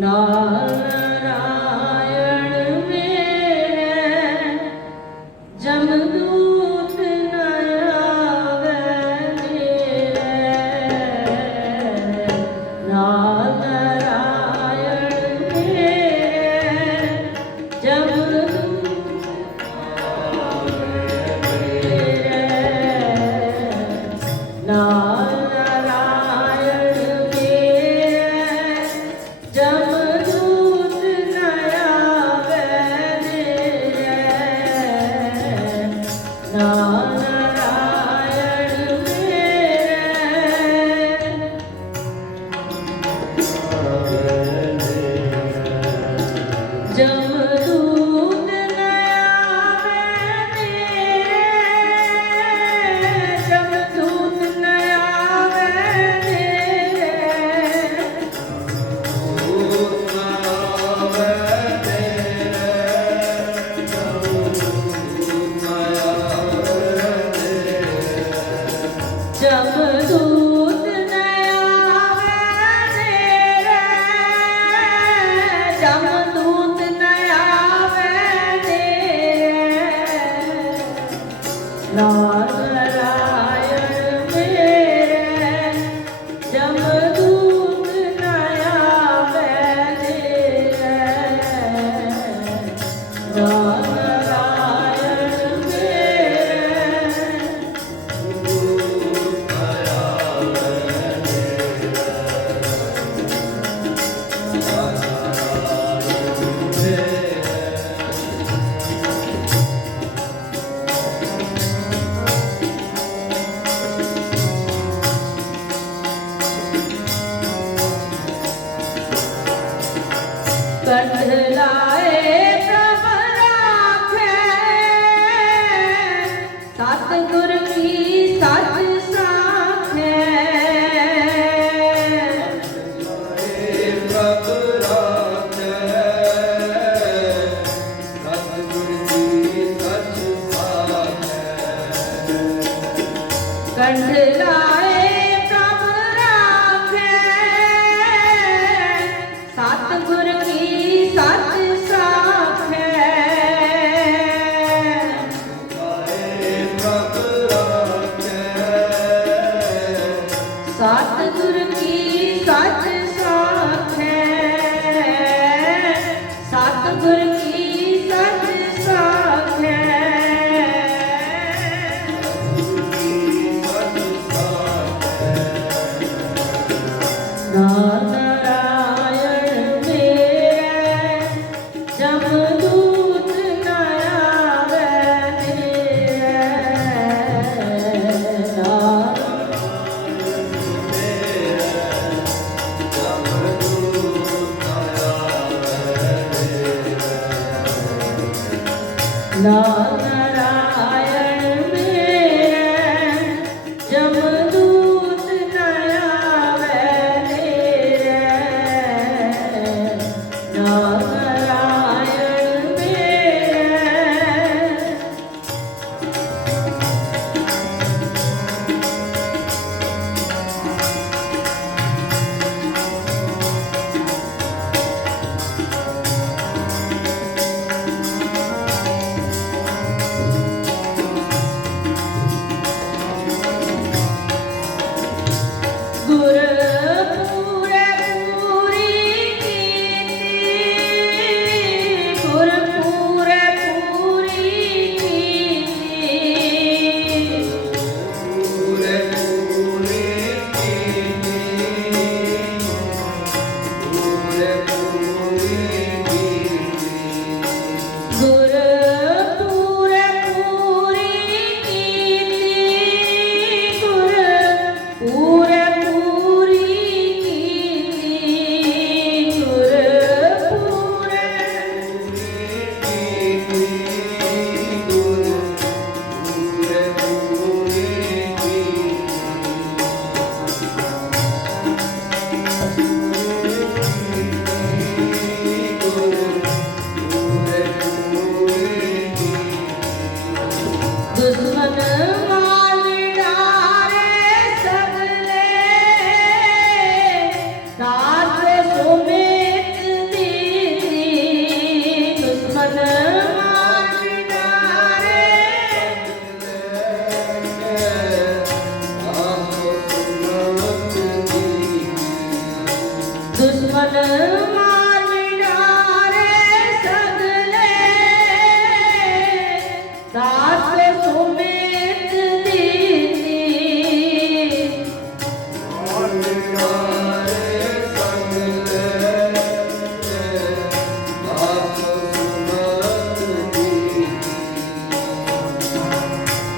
நாராயண.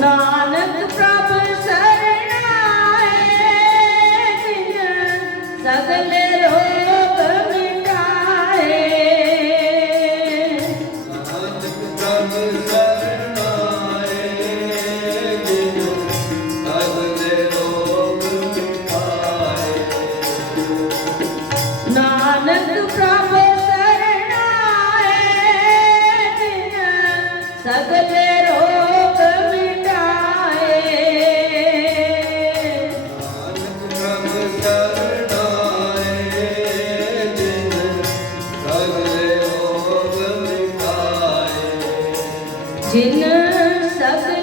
ਨਾਨਕ ਪ੍ਰਭ ਸਰਣਾਏ ਜਿਨ ਸਗਲ ਰੋਗ ਮਿਟਾਏ। ਨਾਨਕ ਪ੍ਰਭ ਸਰਣਾਏ ਜਿਨ ਸਗਲ ਰੋਗ ਮਿਟਾਏ। dinner, supper.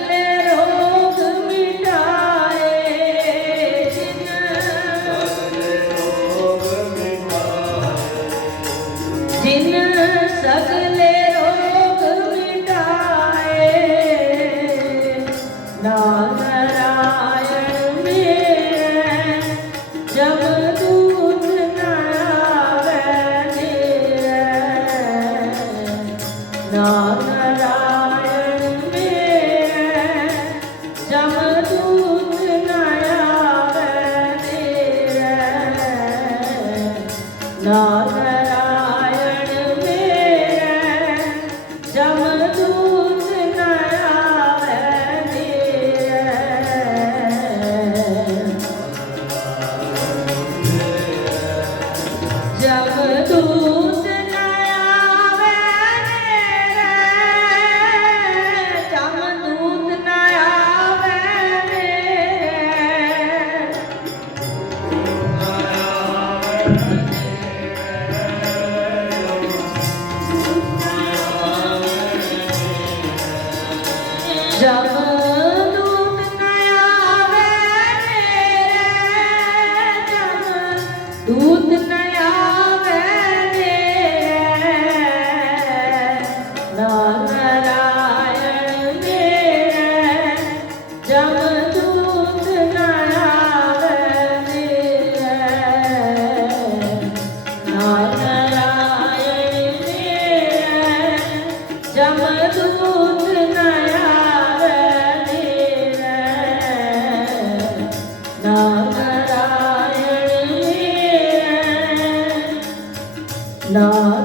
love.